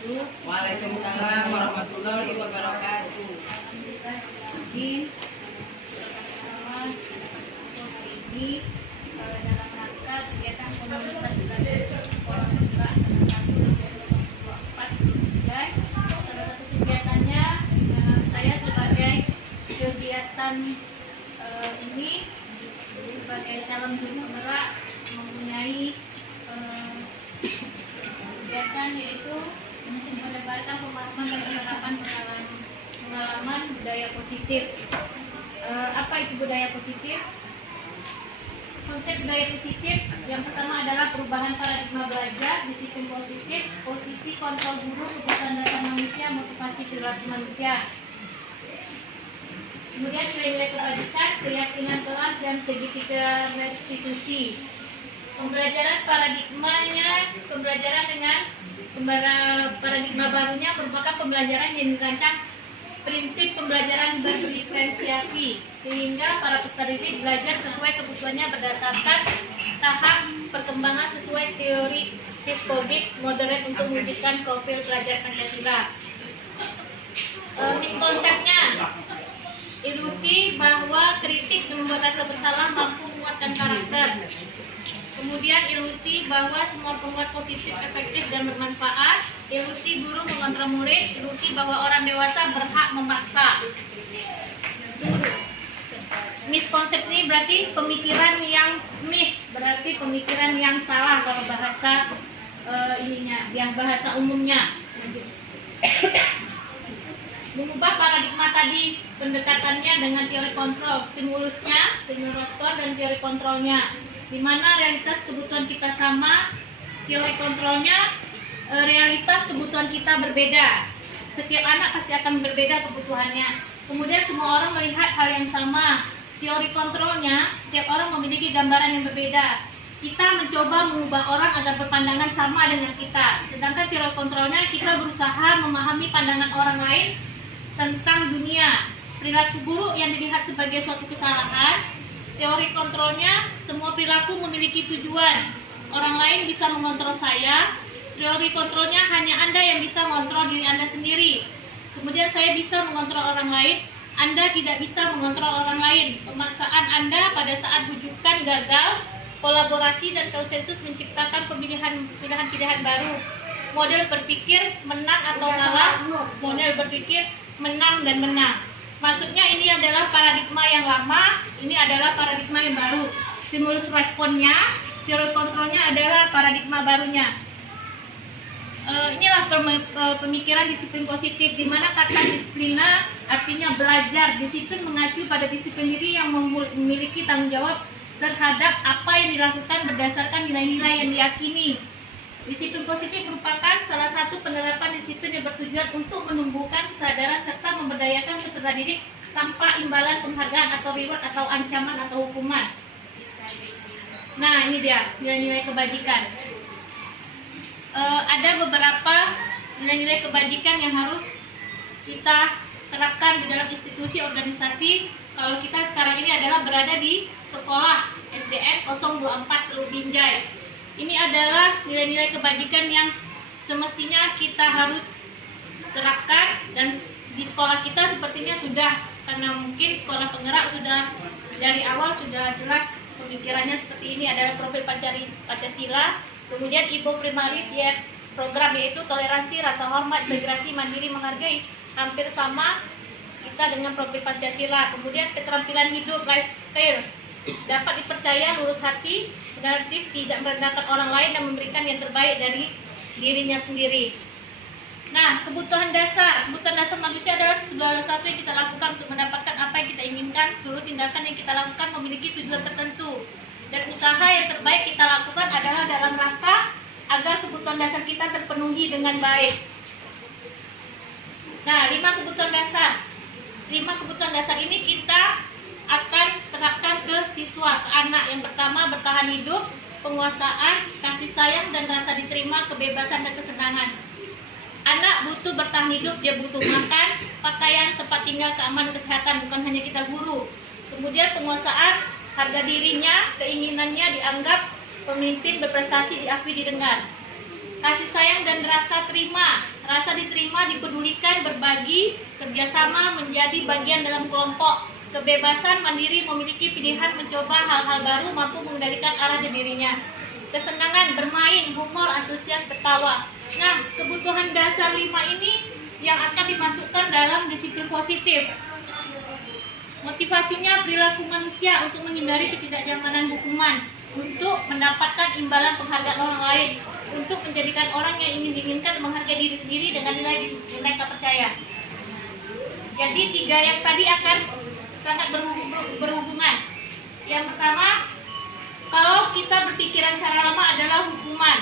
wabarakatuh. Waalaikumsalam warahmatullahi wabarakatuh. Jadi sama hari ini dalam rangka kegiatan komunitas belajar sekolah penggerak tanggal 1 hingga 24 Julai. Salah satu kegiatannya saya sebagai kegiatan ini sebagai calon guru penggerak mempunyai kegiatan yaitu menyebarkan pemahaman dan penerapan pengalaman budaya positif. Apa itu budaya positif? Konsep budaya positif yang pertama adalah perubahan paradigma belajar, disiplin positif, posisi kontrol guru, kebutuhan dasar manusia, motivasi perilaku manusia. Kemudian nilai-nilai kebajikan, keyakinan kelas, dan segitiga restitusi. Pembelajaran paradigmanya, pembelajaran dengan paradigma barunya merupakan pembelajaran yang dirancang prinsip pembelajaran berdiferensiasi sehingga para peserta didik belajar sesuai kebutuhannya berdasarkan tahap perkembangan sesuai teori metodik modern untuk mewujudkan profil pelajar Pancasila. Miskonsepnya, ilusi bahwa kritik dan membuat rasa bersalah mampu menguatkan karakter. Kemudian ilusi bahwa semua penguat positif, efektif, dan bermanfaat. Ilusi guru mengontrol murid. Ilusi bahwa orang dewasa berhak memaksa. Miskonsep ini berarti pemikiran yang berarti pemikiran yang salah kalau bahasa yang bahasa umumnya. Mengubah paradigma tadi pendekatannya dengan teori kontrol, stimulusnya, stimulator, dan teori kontrolnya. Di mana realitas kebutuhan kita sama, teori kontrolnya realitas kebutuhan kita berbeda. Setiap anak pasti akan berbeda kebutuhannya. Kemudian semua orang melihat hal yang sama. Teori kontrolnya, setiap orang memiliki gambaran yang berbeda. Kita mencoba mengubah orang agar berpandangan sama dengan kita. Sedangkan teori kontrolnya, kita berusaha memahami pandangan orang lain tentang dunia. Perilaku buruk yang dilihat sebagai suatu kesalahan. Teori kontrolnya, semua perilaku memiliki tujuan. Orang lain bisa mengontrol saya. Teori kontrolnya, hanya Anda yang bisa mengontrol diri Anda sendiri. Kemudian saya bisa mengontrol orang lain, Anda tidak bisa mengontrol orang lain. Pemaksaan Anda pada saat rujukan gagal, kolaborasi dan konsensus menciptakan pilihan baru. Model berpikir menang atau kalah, model berpikir menang dan menang. Maksudnya ini adalah paradigma yang lama, ini adalah paradigma yang baru. Stimulus responnya, teori kontrolnya adalah paradigma barunya. Inilah pemikiran disiplin positif, di mana kata disiplina artinya belajar. Disiplin mengacu pada disiplin diri yang memiliki tanggung jawab terhadap apa yang dilakukan berdasarkan nilai-nilai yang diyakini. Disiplin positif merupakan salah satu penerapan disiplin yang bertujuan untuk menumbuhkan kesadaran serta memberdayakan peserta didik tanpa imbalan penghargaan atau reward atau ancaman atau hukuman. Nah, ini dia nilai-nilai kebajikan. Ada beberapa nilai-nilai kebajikan yang harus kita terapkan di dalam institusi organisasi. Kalau kita sekarang ini adalah berada di sekolah SDN 024 Teluk Binjai. Ini adalah nilai-nilai kebajikan yang semestinya kita harus terapkan, dan di sekolah kita sepertinya sudah, karena mungkin sekolah penggerak sudah dari awal sudah jelas pemikirannya seperti ini, adalah profil Pancasila. Kemudian IPO primaris program yaitu toleransi, rasa hormat, integrasi, mandiri, menghargai, hampir sama kita dengan profil Pancasila. Kemudian keterampilan hidup, life skill, dapat dipercaya, lurus hati, kreatif, tidak merendahkan orang lain, dan memberikan yang terbaik dari dirinya sendiri. Nah, kebutuhan dasar manusia adalah segala sesuatu yang kita lakukan untuk mendapatkan apa yang kita inginkan. Seluruh tindakan yang kita lakukan memiliki tujuan tertentu, dan usaha yang terbaik kita lakukan adalah dalam rangka agar kebutuhan dasar kita terpenuhi dengan baik. Nah, 5 kebutuhan dasar ini kita akan terapkan ke siswa, ke anak. Yang pertama, bertahan hidup, penguasaan, kasih sayang, dan rasa diterima, kebebasan, dan kesenangan. Anak butuh bertahan hidup, dia butuh makan, pakaian, tempat tinggal, keamanan, kesehatan, bukan hanya kita guru. Kemudian penguasaan, harga dirinya, keinginannya dianggap pemimpin, berprestasi, diakui, didengar. Kasih sayang dan rasa terima. dipedulikan, berbagi, kerjasama, menjadi bagian dalam kelompok, kebebasan, mandiri, memiliki pilihan, mencoba hal-hal baru, mampu mengendalikan arah dirinya, kesenangan, bermain, humor, antusias, tertawa. Nah, kebutuhan dasar 5 ini yang akan dimasukkan dalam disiplin positif. Motivasinya perilaku manusia untuk menghindari ketidaknyamanan hukuman, untuk mendapatkan imbalan penghargaan orang lain, untuk menjadikan orang yang ingin diinginkan menghargai diri sendiri dengan nilai mereka percaya. Jadi 3 yang tadi akan sangat berhubungan. Yang pertama, kalau kita berpikiran secara lama adalah hukuman,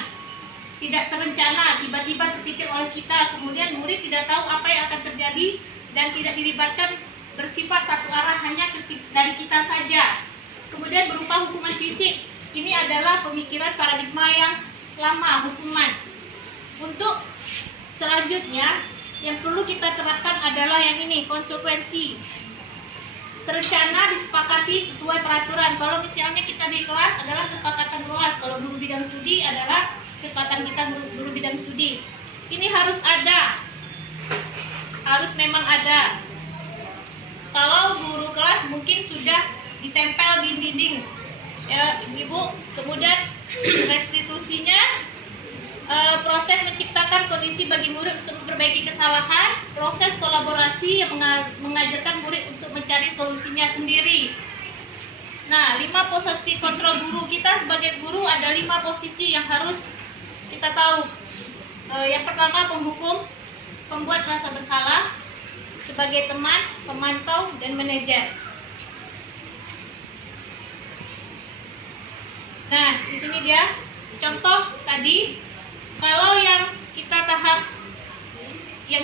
tidak terencana, tiba-tiba terpikir oleh kita, kemudian murid tidak tahu apa yang akan terjadi dan tidak dilibatkan, bersifat satu arah hanya dari kita saja. Kemudian berupa hukuman fisik, ini adalah pemikiran paradigma yang lama, hukuman. Untuk selanjutnya yang perlu kita terapkan adalah yang ini, konsekuensi. Terencana, disepakati sesuai peraturan. Kalau misalnya kita di kelas adalah kesepakatan kelas, kalau guru bidang studi adalah kesepakatan kita guru bidang studi. Ini harus ada, harus memang ada. Kalau guru kelas mungkin sudah ditempel di dinding, ya ibu. Kemudian restitusinya, proses menciptakan kondisi bagi murid untuk memperbaiki kesalahan, proses kolaborasi yang mengajarkan murid untuk mencari solusinya sendiri. Nah, 5 posisi kontrol guru. Kita sebagai guru ada 5 posisi yang harus kita tahu. Yang pertama, penghukum, pembuat rasa bersalah, sebagai teman, pemantau, dan manajer. Nah, di sini dia contoh tadi. Kalau yang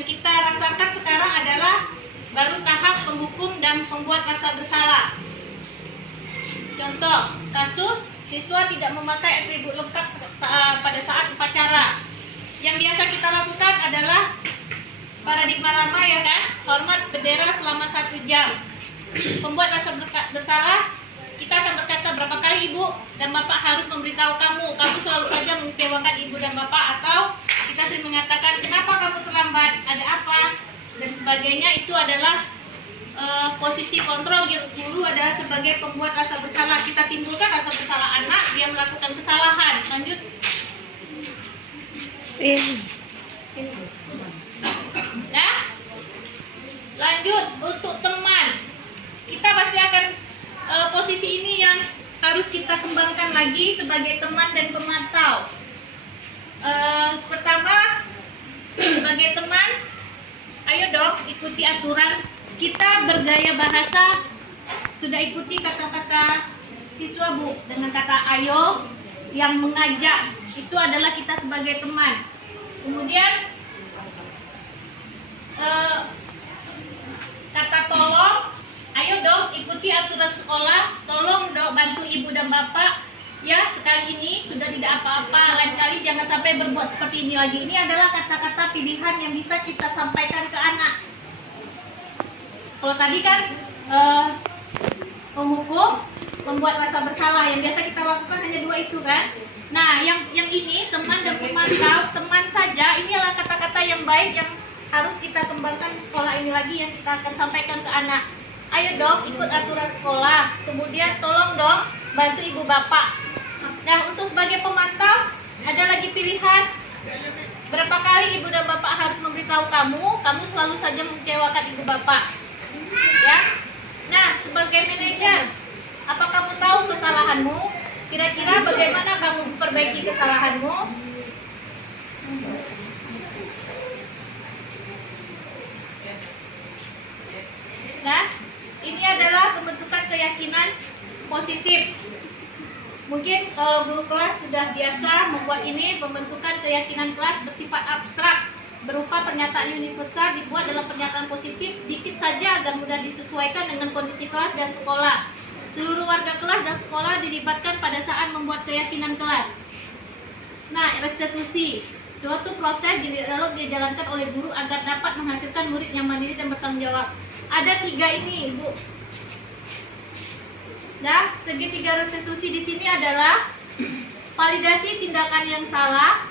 kita rasakan sekarang adalah baru tahap penghukum dan pembuat rasa bersalah. Contoh kasus, siswa tidak memakai atribut lengkap pada saat upacara. Yang biasa kita lakukan adalah paradigma lama, ya kan? Hormat bendera selama 1 jam. Pembuat rasa bersalah, kita akan berkata, berapa kali ibu dan bapak harus memberitahu kamu selalu saja mengecewakan ibu dan bapak, atau kita sering mengatakan, kenapa kamu terlambat, ada apa, dan sebagainya. Itu adalah posisi kontrol guru adalah sebagai pembuat rasa bersalah. Kita timbulkan rasa bersalah anak, dia melakukan kesalahan. Lanjut. Nah, lanjut untuk teman. Kita pasti akan posisi ini yang harus kita kembangkan lagi sebagai teman dan pemantau. Pertama, sebagai teman, ayo dong ikuti aturan. Kita bergaya bahasa, sudah ikuti kata-kata siswa bu, dengan kata ayo yang mengajak, itu adalah kita sebagai teman. Kemudian kata tolong, ayo dong ikuti aturan sekolah, tolong dong bantu ibu dan bapak ya, sekali ini sudah tidak apa-apa, lain kali jangan sampai berbuat seperti ini lagi. Ini adalah kata-kata pilihan yang bisa kita sampaikan ke anak. Kalau tadi kan menghukum, membuat rasa bersalah, yang biasa kita lakukan hanya 2 itu kan. Nah, yang ini teman dan pemantau, teman saja, ini adalah kata-kata yang baik yang harus kita kembangkan di sekolah ini lagi, yang kita akan sampaikan ke anak. Ayo dong ikut aturan sekolah, kemudian tolong dong bantu ibu bapak. Nah, untuk sebagai pemantau ada lagi pilihan. Berapa kali ibu dan bapak harus memberitahu kamu selalu saja mengecewakan ibu bapak, ya. Nah, sebagai manajer, apa kamu tahu kesalahanmu? Kira-kira bagaimana kamu memperbaiki kesalahanmu? Nah, ini adalah pembentukan keyakinan positif. Mungkin kalau guru kelas sudah biasa membuat ini, pembentukan keyakinan kelas bersifat abstrak, berupa pernyataan universal dibuat dalam pernyataan positif sedikit saja agar mudah disesuaikan dengan kondisi kelas dan sekolah. Seluruh warga kelas dan sekolah dilibatkan pada saat membuat keyakinan kelas. Nah, restitusi, suatu proses lalu dijalankan oleh guru agar dapat menghasilkan murid yang mandiri dan bertanggung jawab. Ada 3 ini, Bu. Nah, segitiga restitusi di sini adalah validasi tindakan yang salah,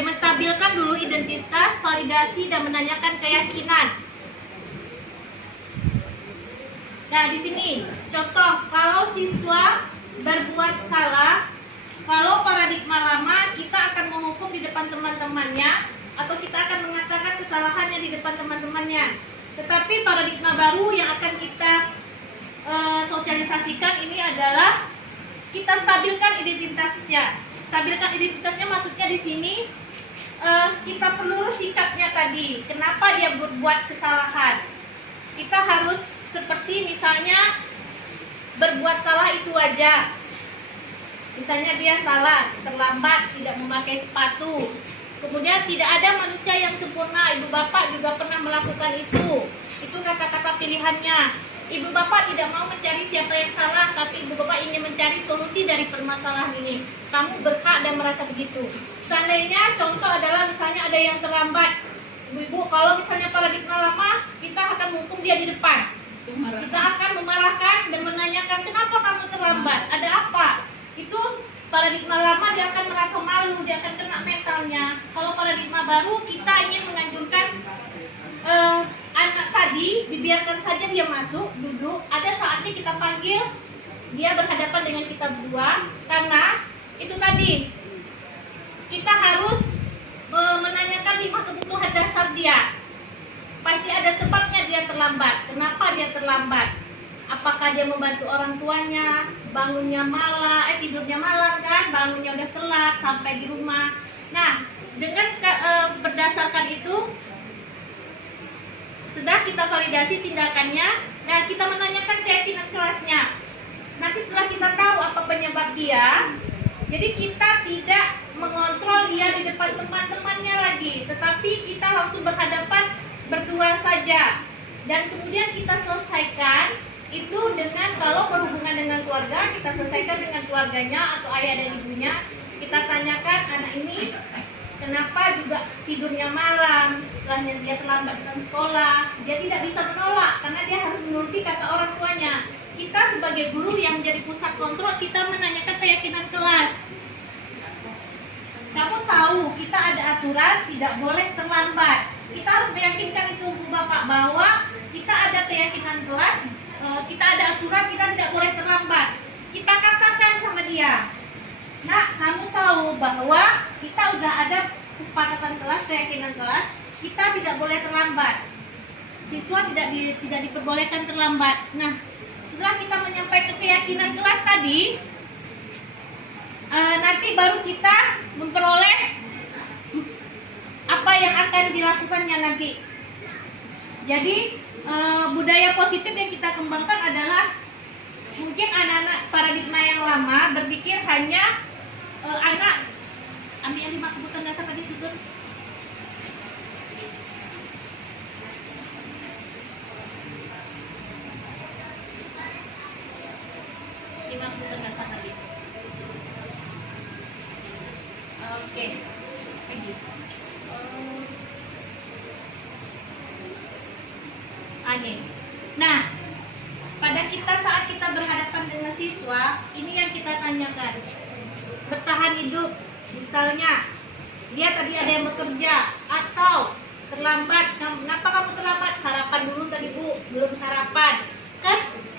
menstabilkan dulu identitas, validasi, dan menanyakan keyakinan. Nah, di sini contoh kalau siswa berbuat salah, kalau paradigma lama kita akan menghukum di depan teman-temannya atau kita akan mengatakan kesalahannya di depan teman-temannya. Tetapi paradigma baru yang akan kita sosialisasikan ini adalah kita stabilkan identitasnya. Stabilkan identitasnya maksudnya di sini kita pelurus sikapnya tadi. Kenapa dia berbuat kesalahan? Kita harus seperti misalnya berbuat salah itu aja. Misalnya dia salah, terlambat, tidak memakai sepatu. Kemudian tidak ada manusia yang sempurna. Ibu bapak juga pernah melakukan itu. Itu kata-kata pilihannya. Ibu bapak tidak mau mencari siapa yang salah, tapi ibu bapak ingin mencari solusi dari permasalahan ini. Kamu berhak dan merasa begitu. Seandainya contoh adalah misalnya ada yang terlambat. Ibu-ibu, kalau misalnya paradigma lama, kita akan menghukum dia di depan. Kita akan memarahkan dan menanyakan kenapa kamu terlambat, ada apa? Itu paradigma lama, dia akan merasa malu, dia akan kena mentalnya. Kalau paradigma baru, kita ingin menganjurkan anak tadi dibiarkan saja dia masuk, duduk. Ada saatnya kita panggil, dia berhadapan dengan kita berdua. Karena itu tadi, kita harus menanyakan 5 kebutuhan dasar dia. Pasti ada sebabnya dia terlambat. Kenapa dia terlambat? Apakah dia membantu orang tuanya, bangunnya malam, tidurnya malam kan, bangunnya udah telat sampai di rumah. Nah, dengan berdasarkan itu sudah kita validasi tindakannya. Nah, kita menanyakan keyakinan kelasnya. Nanti setelah kita tahu apa penyebab dia, jadi kita tidak mengontrol dia di depan teman-temannya lagi, tetapi kita langsung berhadapan berdua saja. Dan kemudian kita selesaikan itu dengan, kalau berhubungan dengan keluarga, kita selesaikan dengan keluarganya atau ayah dan ibunya. Kita tanyakan anak ini kenapa juga tidurnya malam, setelahnya dia terlambat ke sekolah. Dia tidak bisa menolak karena dia harus menuruti kata orang tuanya. Kita sebagai guru yang menjadi pusat kontrol, kita menanyakan keyakinan kelas. Kamu tahu kita ada aturan tidak boleh terlambat. Kita harus meyakinkan itu Bu Bapak bahwa kita ada keyakinan kelas, kita ada aturan, kita tidak boleh terlambat. Kita katakan sama dia, nak, kamu tahu bahwa kita udah ada kesepakatan kelas, keyakinan kelas, kita tidak boleh terlambat. Siswa tidak diperbolehkan terlambat. Nah, setelah kita menyampaikan keyakinan kelas tadi, nanti baru kita memperoleh apa yang akan dilakukannya nanti. Jadi budaya positif yang kita kembangkan adalah mungkin anak-anak paradigma yang lama berpikir hanya anak ambil 5 kebutuhan dasar tadi tutur. Oke. Lagi. Nah, pada kita saat kita berhadapan dengan siswa, ini yang kita tanyakan. Bertahan hidup, misalnya dia tadi ada yang bekerja atau terlambat. Kenapa kamu terlambat? Sarapan dulu tadi Bu, belum sarapan. Kan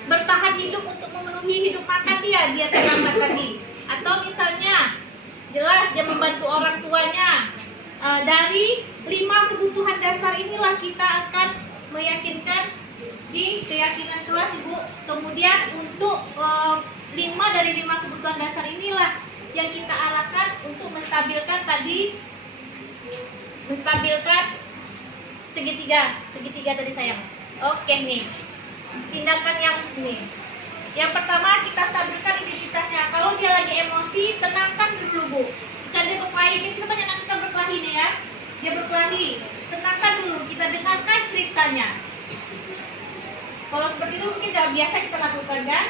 bertahan hidup untuk memenuhi hidup makan dia terlambat tadi. Atau misalnya jelas dia membantu orang tuanya. Dari 5 kebutuhan dasar inilah kita akan meyakinkan di keyakinan kelas Ibu. Kemudian untuk 5 dari 5 kebutuhan dasar inilah yang kita arahkan untuk menstabilkan tadi, segitiga tadi sayang. Oke nih, tindakan yang ini. Yang pertama kita stabilkan identitasnya. Kalau dia lagi emosi, tenangkan dulu Bu. Jika dia berkelahi, kita banyak anak berkelahi nih ya. Dia berkelahi, tenangkan dulu. Kita dengarkan ceritanya. Kalau seperti itu mungkin sudah biasa kita lakukan kan.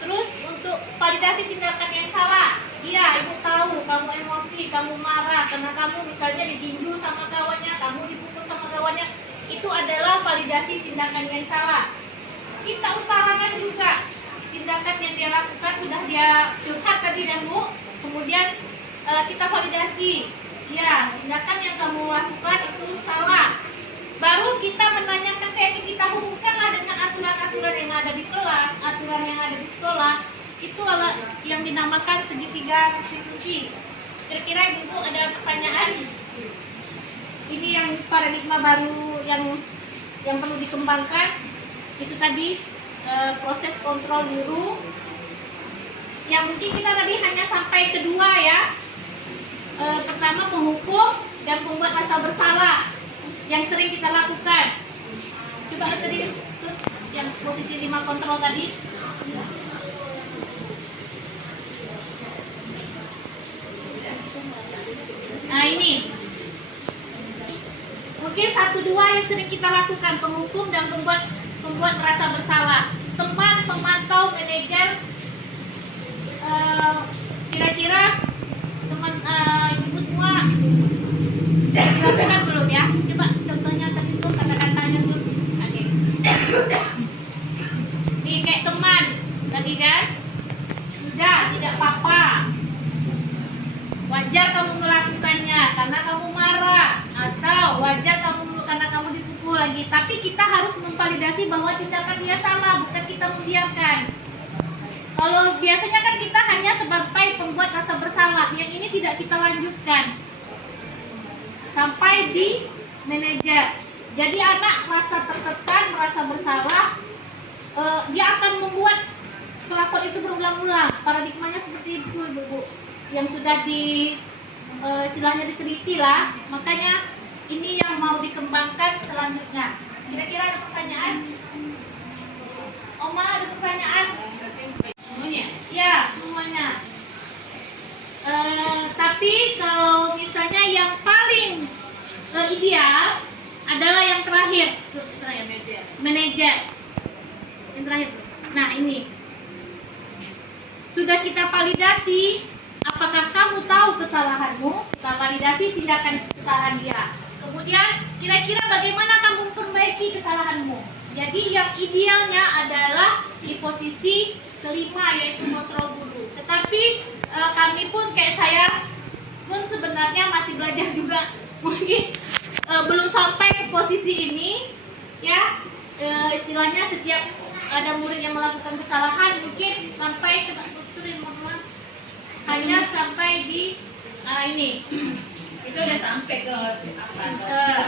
Terus untuk validasi tindakan yang salah. Iya, Ibu tahu kamu emosi, kamu marah karena kamu misalnya ditinju sama kawannya, kamu dipukul sama kawannya. Itu adalah validasi tindakan yang salah. Kita utarakan juga tindakan yang dia lakukan, sudah dia curhat tadi dan Bu. Kemudian kita validasi. Ya, tindakan yang kamu lakukan itu salah. Baru kita menanyakan teknik, kita hubungkanlah dengan aturan-aturan yang ada di kelas, aturan yang ada di sekolah. Itu adalah yang dinamakan segitiga restitusi. Kira-kira Ibu ada pertanyaan? Ini yang paradigma baru yang perlu dikembangkan. Itu tadi proses kontrol guru. Yang mungkin kita tadi hanya sampai kedua ya. Pertama menghukum dan membuat rasa bersalah yang sering kita lakukan. Coba tadi tuh, yang posisi 5 kontrol tadi. Nah ini mungkin 1-2 yang sering kita lakukan, penghukum dan membuat merasa bersalah. Teman, pemantau, manajer, kira-kira teman ibu semua dilakukan belum ya? Coba contohnya tadi tuh kata-katanya tuh. Oke. Nih kayak teman tadi kan, sudah tidak apa-apa. Wajar kamu melakukannya karena kamu marah, atau wajar kamu karena kamu dipukul lagi. Tapi kita harus memvalidasi bahwa tindakan dia salah, bukan kita membiarkan. Kalau biasanya kan kita hanya sebagai pembuat rasa bersalah, yang ini tidak kita lanjutkan sampai di manajer. Jadi anak merasa tertekan, merasa bersalah, dia akan membuat kelakuan itu berulang-ulang. Paradigmanya seperti itu, Ibu, yang sudah di istilahnya diteliti lah. Makanya ini yang mau dikembangkan selanjutnya. Kira-kira ada pertanyaan? Oma ada pertanyaan? Semuanya? Ya, semuanya. Tapi kalau misalnya yang paling ideal adalah yang terakhir, manajer. Yang terakhir. Nah ini sudah kita validasi. Apakah kamu tahu kesalahanmu? Kita validasi tindakan kesalahan dia. Kemudian kira-kira bagaimana kamu memperbaiki kesalahanmu? Jadi yang idealnya adalah di posisi kelima, yaitu kontrol guru. Tetapi kami pun kayak saya pun sebenarnya masih belajar juga. Mungkin belum sampai ke posisi ini ya. Istilahnya setiap ada murid yang melakukan kesalahan mungkin sampai hanya sampai di ini. Itu udah sampai ke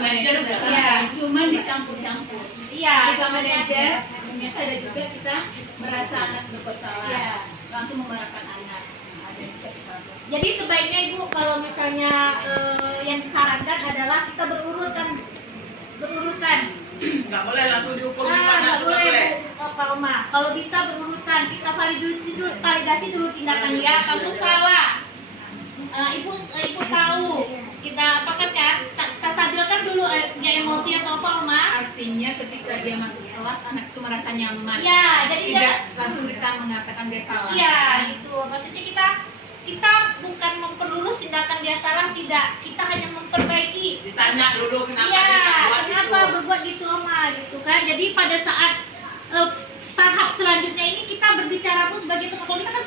manajer udah sampai, iya. Cuman dicampur-campur. Iya, Ketika manajer ternyata ada juga kita merasa anak berbuat salah, iya. langsung memarahkan anak. Ada juga kita. Jadi sebaiknya Ibu kalau misalnya yang disarankan adalah kita berurutan. Nggak boleh langsung dihukum di tanah, Nggak itu nggak boleh. Pak Oma. Kalau bisa berurutan, kita validasi dulu tindakan dia. Kamu salah. Ibu tahu. Kita apakan kan? Kita stabilkan dulu dia emosi atau apa, Oma? Artinya ketika dia masuk kelas, anak itu merasa nyaman. Ya, jadi tidak langsung kita mengatakan dia salah. Iya, itu. Maksudnya kita bukan memperlurus tindakan dia salah, tidak. Kita hanya memperbaiki. Ditanya dulu kenapa Iya, dia nggak buat kenapa itu. berbuat gitu, Oma, gitu kan? Jadi pada saat tahap selanjutnya ini kita berbicara pun sebagai teman. Kalau kita kan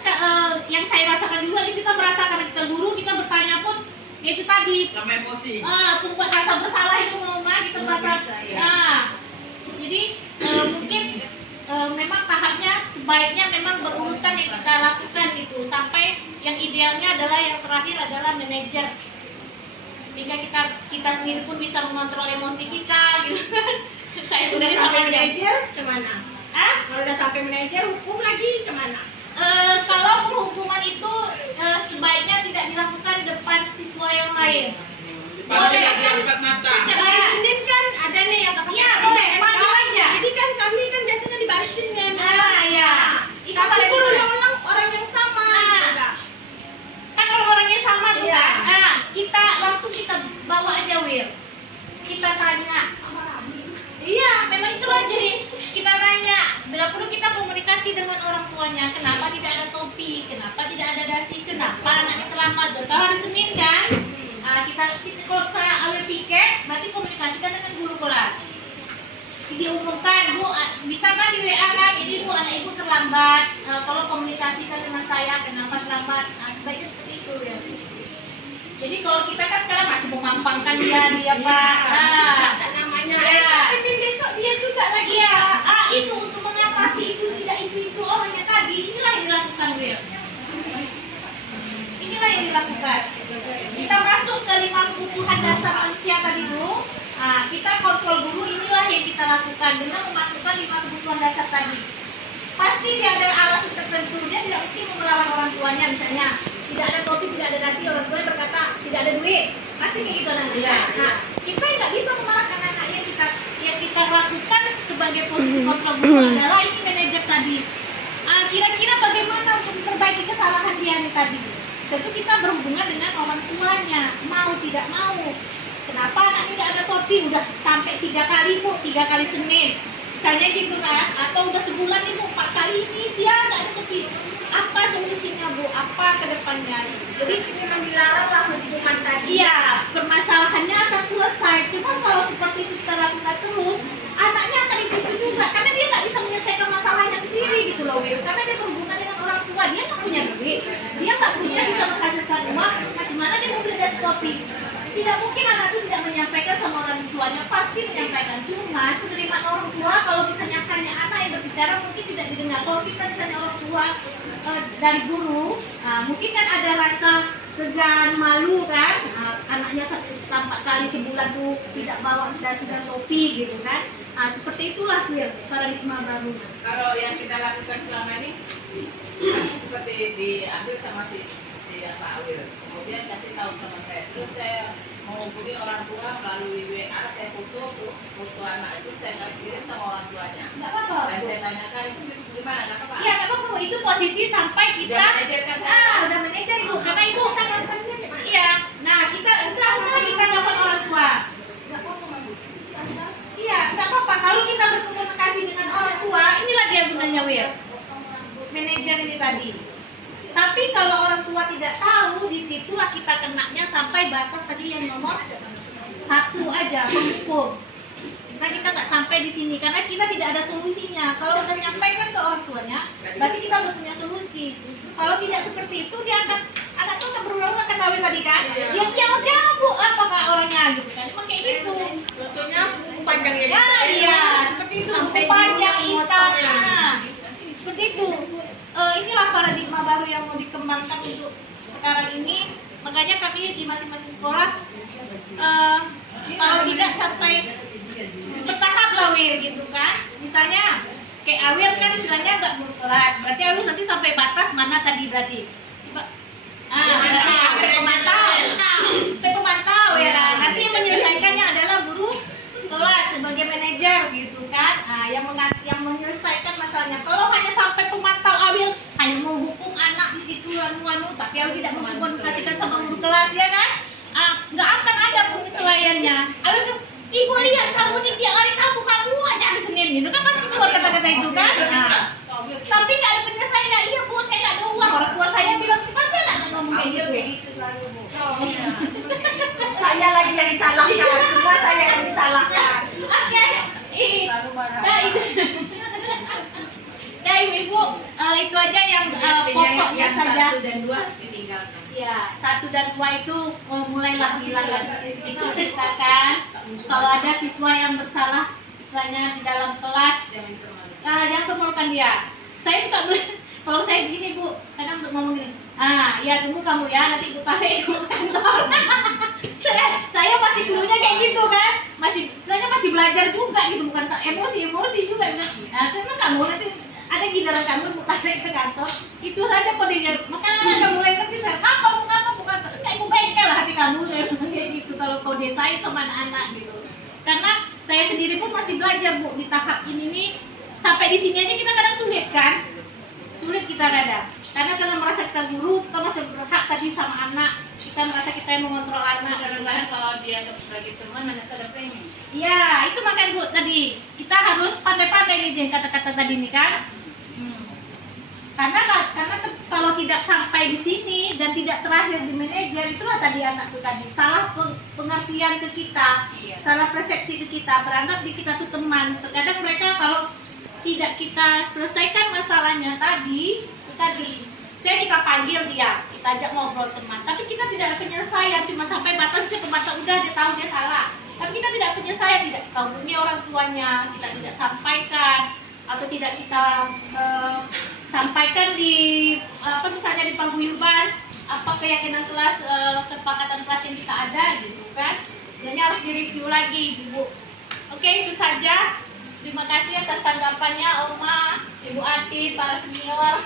yang saya rasakan juga, ini kita merasa karena kita guru, kita bertanya pun ya itu tadi. Sama emosi. Pembuat rasa bersalah itu, Oma, kita merasa. Ya. Nah, jadi mungkin memang tahapnya sebaiknya memang berurutan yang kita lakukan gitu, sampai yang idealnya adalah yang terakhir adalah manajer, sehingga kita sendiri pun bisa mengontrol emosi kita gitu. Saya Sudah sendiri sampai sama manajer, kemana? Kalau udah sampai manajer, hukum lagi kemana? kalau penghukuman itu sebaiknya tidak dilakukan depan siswa yang lain. Pantai nggak diangkat mata. Setiap hari Senin kan ada nih yang kakak Iya, boleh, panggil aja. Jadi kan kami kan biasanya dibarisin kan. Iya. Itu Tapi pada berulang-ulang orang yang sama. Nah. gitu, Kak. kan orang-orangnya sama tuh Iya. kan. Kita langsung kita bawa aja, Wir. Kita tanya. Iya, memang itulah, jadi kita tanya. Bila perlu kita komunikasi dengan orang tuanya. Kenapa tidak ada topi? Kenapa tidak ada dasi? Kenapa anaknya terlambat? Kalau hari Senin kan, kita kalau saya ambil piket, berarti komunikasikan dengan guru kelas. Diumumkan, Bu, bisa kan di WA kan? Ini Bu, anak Ibu terlambat. Kalau komunikasikan dengan saya, kenapa terlambat? Sebaiknya seperti itu ya. Jadi kalau kita kan sekarang masih memampangkan dia Pak. namanya. Ya. Senin besok dia juga lagi. Iya, Pak. itu untuk mengatasi itu tidak itu orangnya tadi. Inilah yang dilakukan Will. Inilah yang dilakukan. Kita masuk ke 5 kebutuhan dasar manusia tadi dulu. Kita kontrol dulu. Inilah yang kita lakukan dengan memasukkan 5 kebutuhan dasar tadi. Pasti dia ada alasan tertentu. Dia tidak mungkin melawan orang tuanya misalnya. Tidak ada kopi, tidak ada nasi, orang tuanya berkata tidak ada duit. Pasti kayak gitu nanti. Nah, kita nggak bisa memarahkan anak yang kita lakukan sebagai posisi kontrol dulu adalah ini manajer tadi. Kira-kira bagaimana untuk memperbaiki kesalahan dia nih tadi? Tentu kita berhubungan dengan orang tuanya, mau tidak mau. Kenapa anak ini tidak ada kopi? Udah sampai 3 kali Bu, 3 kali Senin. Misalnya gitu kan, atau udah sebulan nih Bu, 4 kali ini dia nggak ada kopi. Apa solusinya Bu? Apa ke depannya? Jadi Memang dilarang lah hubungan tadi. iya, permasalahannya akan selesai. Cuma kalau seperti itu kita lakukan terus, anaknya akan ikut juga. Karena dia nggak bisa menyelesaikan masalahnya sendiri gitu loh, Will. Karena dia berhubungan dengan orang tua, dia nggak punya duit, dia nggak punya bisa menghasilkan uang. Bagaimana dia mau beli gas kopi? Tidak mungkin anak itu tidak menyampaikan sama orang tuanya, pasti menyampaikan. Cuma penerimaan orang tua kalau misalnya hanya anak yang berbicara mungkin tidak didengar. Kalau kita misalnya orang tua dari guru, mungkin kan ada rasa segan, malu kan, anaknya 4 kali sebulan tuh tidak bawa sudah kopi gitu kan. Seperti itulah Will, paradigma baru. Kalau yang kita lakukan selama ini seperti diambil sama si Pak Awil, kemudian kasih tahu sama saya, terus saya menghubungi orang tua melalui WA, saya foto anak itu saya kirim sama orang tuanya. Nggak apa-apa. Dan saya tanyakan itu gimana, nggak apa-apa. Iya, nggak apa-apa. Itu posisi sampai kita Udah manajer kan saya. udah manajer Ibu, karena Ibu sangat iya. Nah, kita langsung kita dapat orang tua. Iya, nggak apa-apa. Kalau kita berkomunikasi dengan orang tua, inilah dia gunanya Will. Manajer ini tadi. Tapi kalau orang tua tidak tahu, disitulah kita kenanya sampai batas tadi yang nomor 1 aja, penghukum. Kita nggak sampai di sini karena kita tidak ada solusinya. Kalau udah nyampaikan ke orang tuanya, berarti kita udah punya solusi. Kalau tidak seperti itu, dia akan anak tuh akan berulang-ulang kan Awil tadi kan? Dia jauh-jauh Bu, apakah orangnya gitu kan? Emang kayak gitu. Contohnya buku panjangnya Ya, juga. iya, seperti itu. Sampai Buku panjang dimotong. instan. Seperti itu. Inilah paradigma baru yang mau dikembangkan untuk sekarang ini. Makanya kami di masing-masing sekolah, kalau tidak sampai bertahap lah Wil gitu kan. Misalnya kayak Awil kan istilahnya nggak berkelas, berarti Awil nanti sampai batas mana tadi berarti? Sampai pemantau ya kan. Nanti yang menyelesaikannya adalah guru kelas sebagai manajer gitu kan. Yang menyelesaikan masalahnya. Kalau hanya sampai pemantau Awil hanya menghukum anak di situ anu, tapi Awil tidak mengkomunikasikan sama guru kelas ya kan? Nggak akan ada penyesuaiannya. Awil tuh, Ibu lihat kamu nih tiap hari kamu aja hari Senin gitu kan pasti keluar kata-kata itu kan. Tapi nggak ada penyelesaiannya. Iya Bu, saya nggak ada uang. Orang tua saya bilang pasti anak ngomong kayak gitu. Saya lagi yang disalahkan, semua saya yang disalahkan. Oke. Nah itu. Nah ibu, itu aja yang pokoknya saja. 1 dan 2 ditinggalkan. Ya, 1 dan 2 itu mulailah hilang sedikit kita kan. Kalau ada siswa yang bersalah, misalnya di dalam kelas, jangan permalukan dia. Saya suka kalau saya gini Bu, kadang ngomong gini, ya tunggu kamu ya, nanti Ibu tarik ke kantor. saya masih dulunya kayak gitu kan, istilahnya masih belajar juga gitu, bukan emosi juga. Karena kamu nanti ada giliran kamu Ibu tarik ke kantor, itu saja kodenya. Makanya kamu mulai ngerti saya, ngapa bukan kayak Ibu bengkel lah hati kamu kayak gitu kalau kode saya sama anak-anak gitu. Karena saya sendiri pun masih belajar Bu di tahap ini nih. Sampai di sini aja kita kadang sulit kan? Sulit kita karena merasa kita guru, kita masih berhak tadi sama anak. Kita merasa kita yang mengontrol anak. Kadang-kadang kalau dia sebagai teman hanya ada premium. Iya, itu makanya Bu tadi kita harus pandai-pandai nih kata-kata tadi nih kan. Karena kalau tidak sampai di sini dan tidak terakhir di manajer, itulah tadi anak itu tadi salah pengertian ke kita, salah persepsi ke kita, beranggap di kita tuh teman. Terkadang mereka kalau tidak kita selesaikan masalahnya tadi, saya kita panggil dia, kita ajak ngobrol teman. Tapi kita tidak ada penyelesaian, cuma sampai batasnya ke batas udah dia tahu dia salah. Tapi kita tidak penyelesaian, tidak hubungi orang tuanya, kita tidak sampaikan atau tidak kita sampaikan di misalnya di paguyuban apa keyakinan kelas, kesepakatan kelas yang kita ada gitu kan. Jadi harus direview lagi Ibu. Oke, itu saja. Terima kasih atas tanggapannya Oma, Ibu Ati, para senior.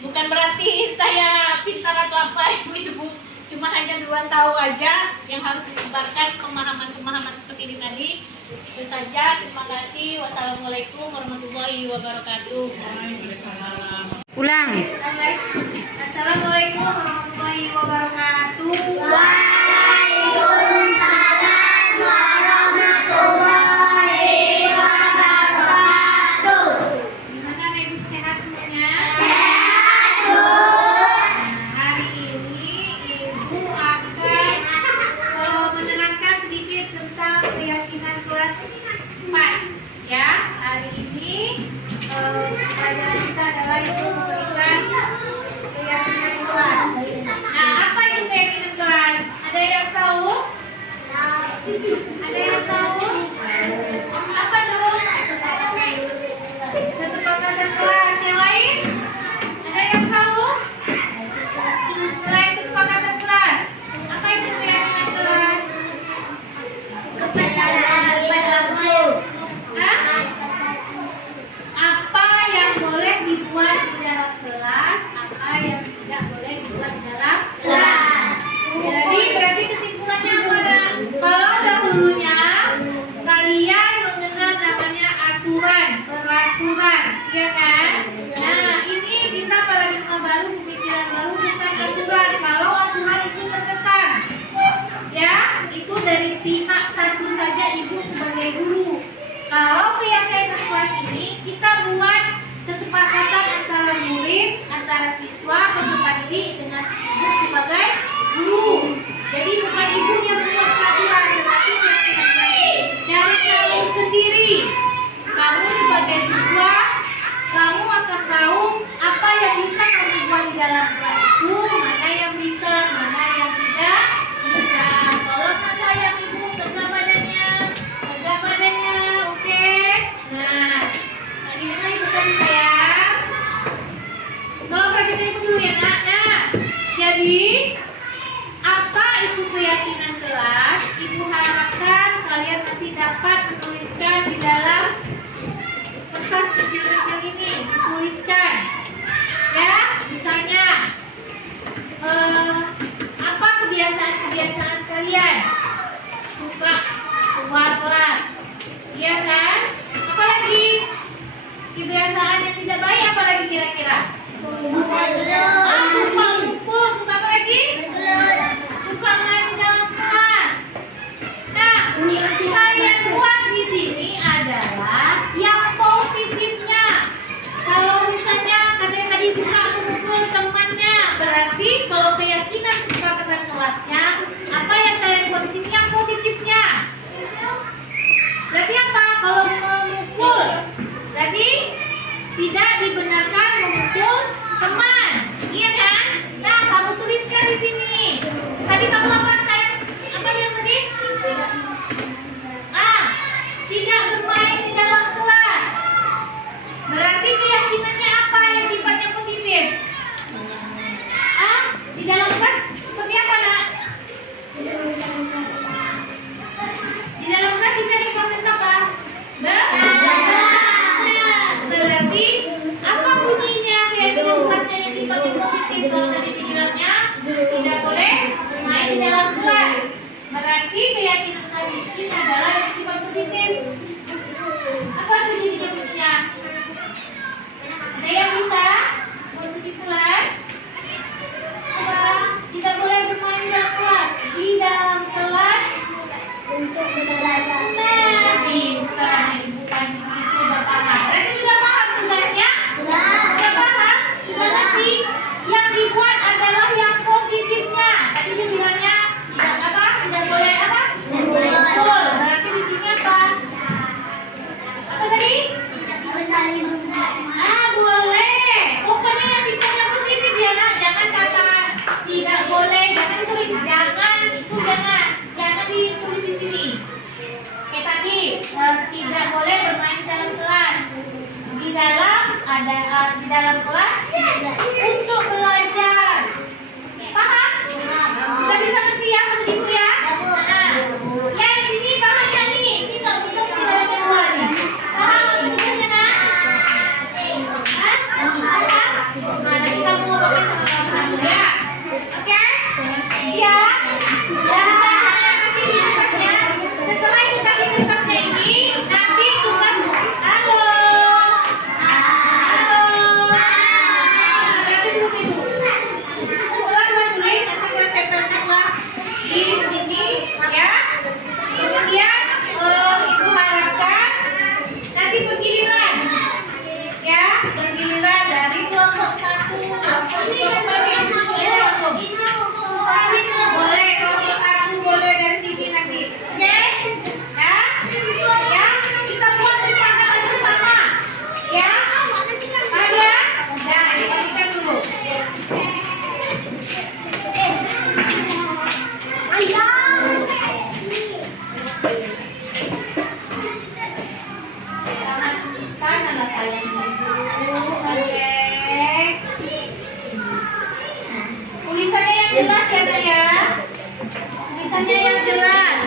Bukan berarti saya pintar atau apa Ibu, cuma hanya duluan tahu aja yang harus disebarkan pemahaman-pemahaman seperti ini tadi. Itu saja. Terima kasih. Wassalamualaikum warahmatullahi wabarakatuh. Ulang. Assalamualaikum warahmatullahi wabarakatuh. Waalaikumsalam warahmatullahi wabarakatuh. Gimana Ibu, sehat semuanya? Sehat, Bu. Hari ini Ibu akan menerangkan sedikit tentang keyakinan kelas 4 ya. Hari ini pelajaran kita adalah Ibu memberikan keyakinan kelas. Nah, apa itu keyakinan kelas? Ada yang tahu? Ada yang tahu? Apa itu? Kesepakatan kelas. Yang lain? Ada yang tahu? Selain kesepakatan kelas, apa itu keyakinan kelas? Hah? Apa yang boleh dibuat di dalam kelas, apa yang tidak boleh dibuat di dalam kelas. Jadi berarti kesimpulannya apa? Kalau dahulunya kalian mengenal namanya aturan, peraturan, ya kan? Nah, ini kita paradigma baru, pemikiran baru tentang aturan. Kalau aturan itu tertekan, ya, itu dari pihak satu saja Ibu sebagai guru. Kalau keyakinan kelas ini kita buat kesepakatan antara murid, antara siswa, peserta didik dengan Ibu sebagai guru. Jadi bukan Ibu yang membuat peraturan, tetapi dari kamu sendiri. Kamu sebagai siswa, kamu akan tahu apa yang bisa kamu buat di dalam kelas itu, mana yang bisa, mana yang tidak bisa. Kalau masa yang Ibu tegak badannya, oke? Nah, tadi Ibu tadi sayang. Tolong perhatikan Ibu dulu ya nak. Nah, jadi apa itu keyakinan kelas? Ibu harapkan kalian nanti dapat menuliskan di dalam kertas kecil-kecil ini, dituliskan ya, misalnya apa kebiasaan-kebiasaan kalian, suka keluar kelas, iya kan? Apalagi kebiasaan yang tidak baik, apalagi kira-kira? Suka mukul, suka apa lagi? Suka main di dalam kelas. Nah, kalian buat di sini adalah yang positifnya. Kalau misalnya katanya tadi suka memukul temannya, berarti kalau keyakinan kesepakatan kelasnya, apa yang kalian buat di sini yang positifnya? Berarti apa? Kalau memukul, berarti tidak dibenarkan memukul teman, iya kan? Nah, kamu tuliskan di sini. Tadi kamu apa sayang? Apa yang tadi? Tidak bermain di dalam kelas. Berarti keyakinannya apa yang sifatnya positif? Di dalam kelas seperti apa nak? Di dalam kelas bisa diproses apa? Berarti apa bunyinya keyakinan kelasnya yang sifatnya positif? Kalau tadi dibilangnya tidak boleh bermain di dalam kelas. Berarti keyakinan tadi ini adalah yang sifat positif. Apa tuh jadinya bunyinya? Ada yang bisa buat kesimpulan? Apa? Tidak boleh bermain di dalam kelas. Di dalam kelas untuk belajar. Nah, pintar Ibu kan itu udah paham. Berarti sudah paham tugasnya? Sudah paham? Berarti yang dibuat adalah yang positifnya. Tadi dia bilangnya tidak apa? Tidak boleh apa? Betul. Berarti di sini apa? Apa tadi? Boleh. di dalam kelas untuk belajar. Paham? Sudah bisa ngerti ya maksud ibu ya? Nah, yang sini paham ya nih? Ini nggak bisa belajar semua nih. Paham maksudnya nak? Hah? Paham? Nah, nanti kamu mau pakai sama kamu ya. Oke? Iya. Setelah itu kasih tugasnya ini, nanti tugas halo. Nanti belum ibu. Setelah menulis nanti buat tempel-tempel di sini ya. Kemudian ibu harapkan nanti bergiliran ya, bergiliran dari kelompok 1 boleh kelompok 1 boleh dari sini nanti. Oke? Ya? Ya, kita buat kesepakatan bersama. Ya? Ada? Nah, dibalikan dulu. Tanganlah sayang ibu. Oke. Tulisannya yang jelas ya, Nak ya. Tulisannya yang jelas.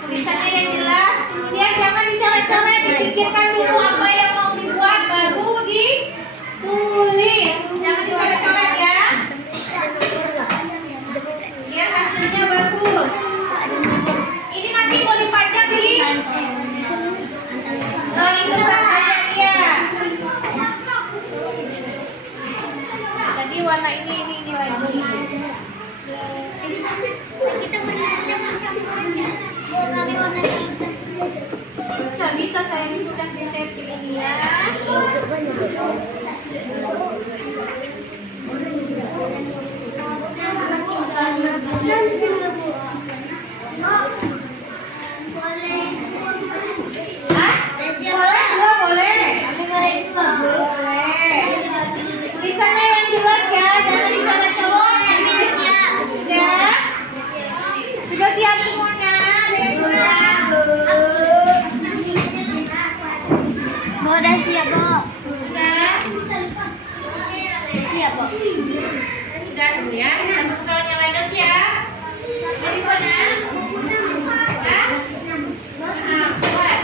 Tulisannya yang jelas. Kemudian jangan dicoret-coret, dipikirkan dulu apa yang mau dibuat baru ditulis. Jangan dicoret-coret ya. Biar hasilnya bagus. Ini nanti mau dipajang di ikutan pajaknya. Tadi warna ini lagi. Nggak bisa saya ini sudah disetting ini ya. Hah? Boleh. Tulisannya yang jelas ya, jangan dicoret-coret. Ya. Sudah siap semuanya? Udah siap, Bu. Sudah? Siap, Bu. Sudah kemudian kita buka nyaladas ya. Jadi mana? Hah? Buat.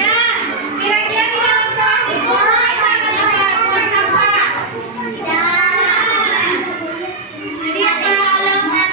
Nah, kira-kira di dalam kelas itu ada buang sampah. Jadi ada kemudian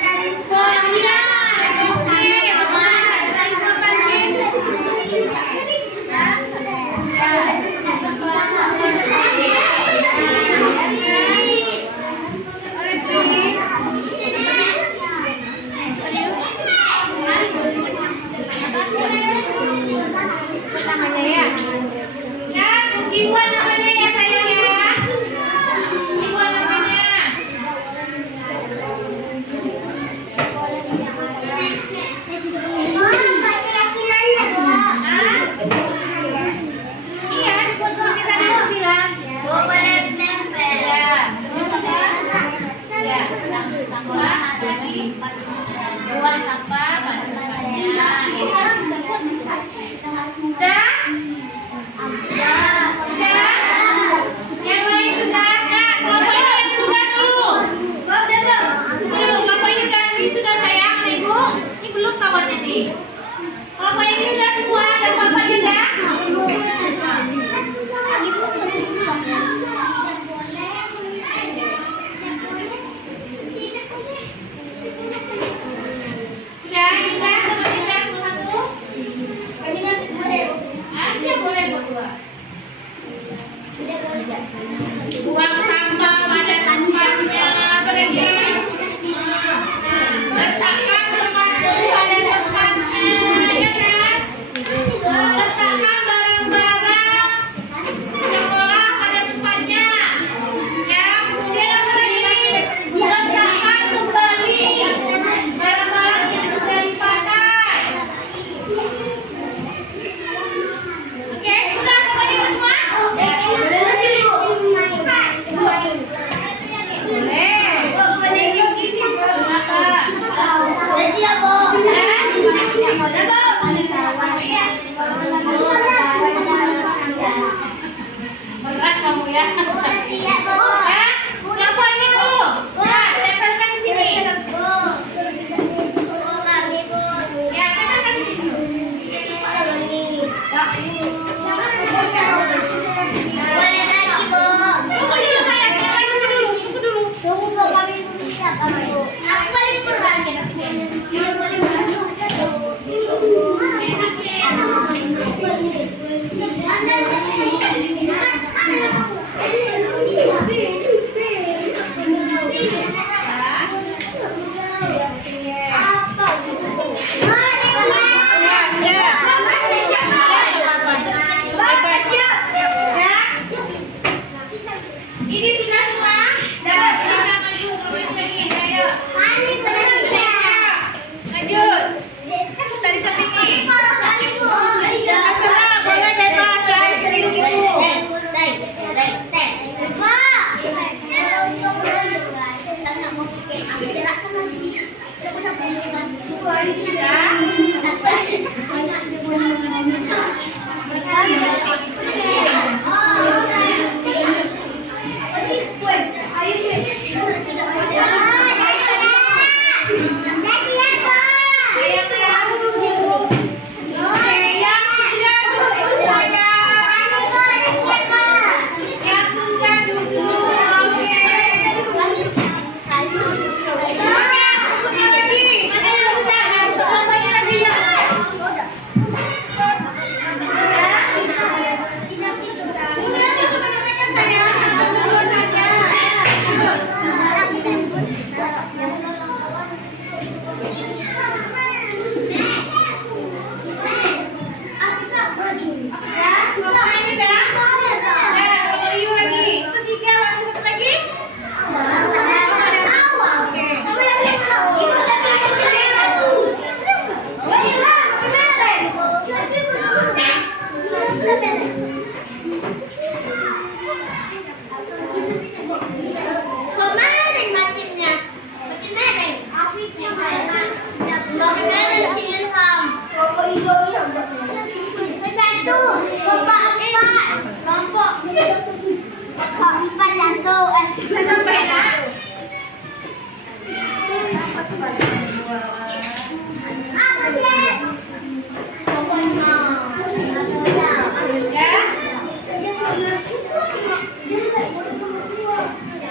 Ini sudah semua. Silakan maju lagi. Ayo. Lanjut. Dari samping ini. Terserah, boleh bebas ya. Sering gitu.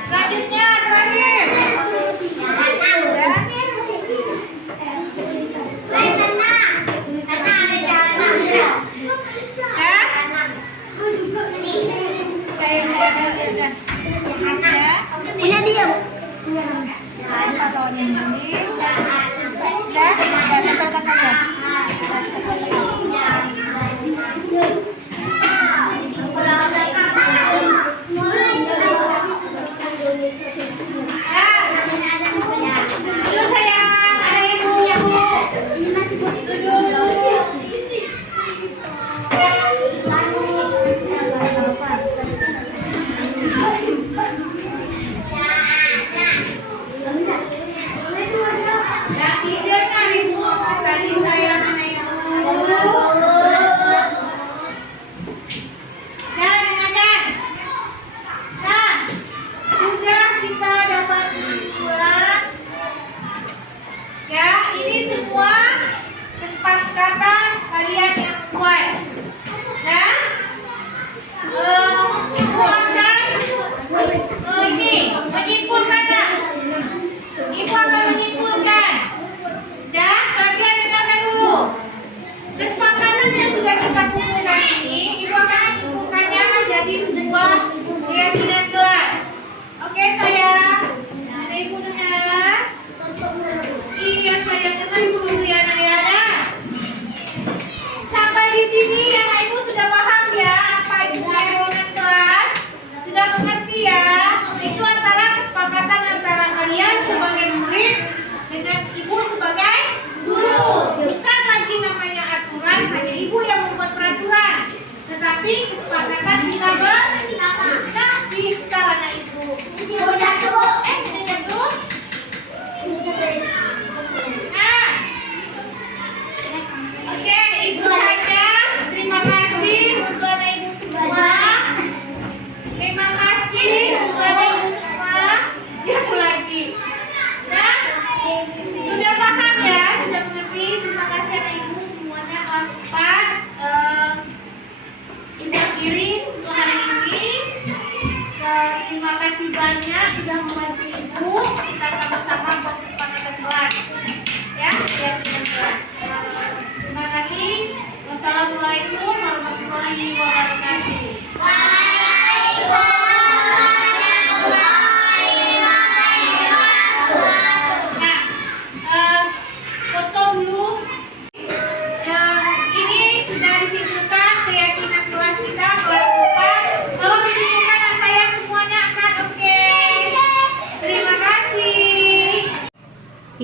Selanjutnya terakhir. Punya dia.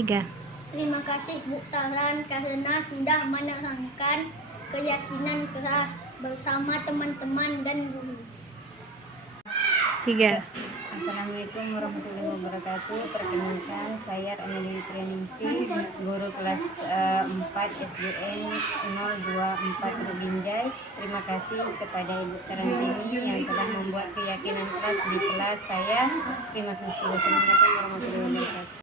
3. Terima kasih Bu Taran karena sudah menerangkan keyakinan keras bersama teman-teman dan guru. 3. Assalamualaikum warahmatullahi wabarakatuh. Perkenalkan, saya Amelia Trianingsih, guru kelas 4 SDN 024 Binjai. Terima kasih kepada Ibu Tarantini yang telah membuat keyakinan keras di kelas saya. Terima kasih. Wassalamualaikum warahmatullahi wabarakatuh.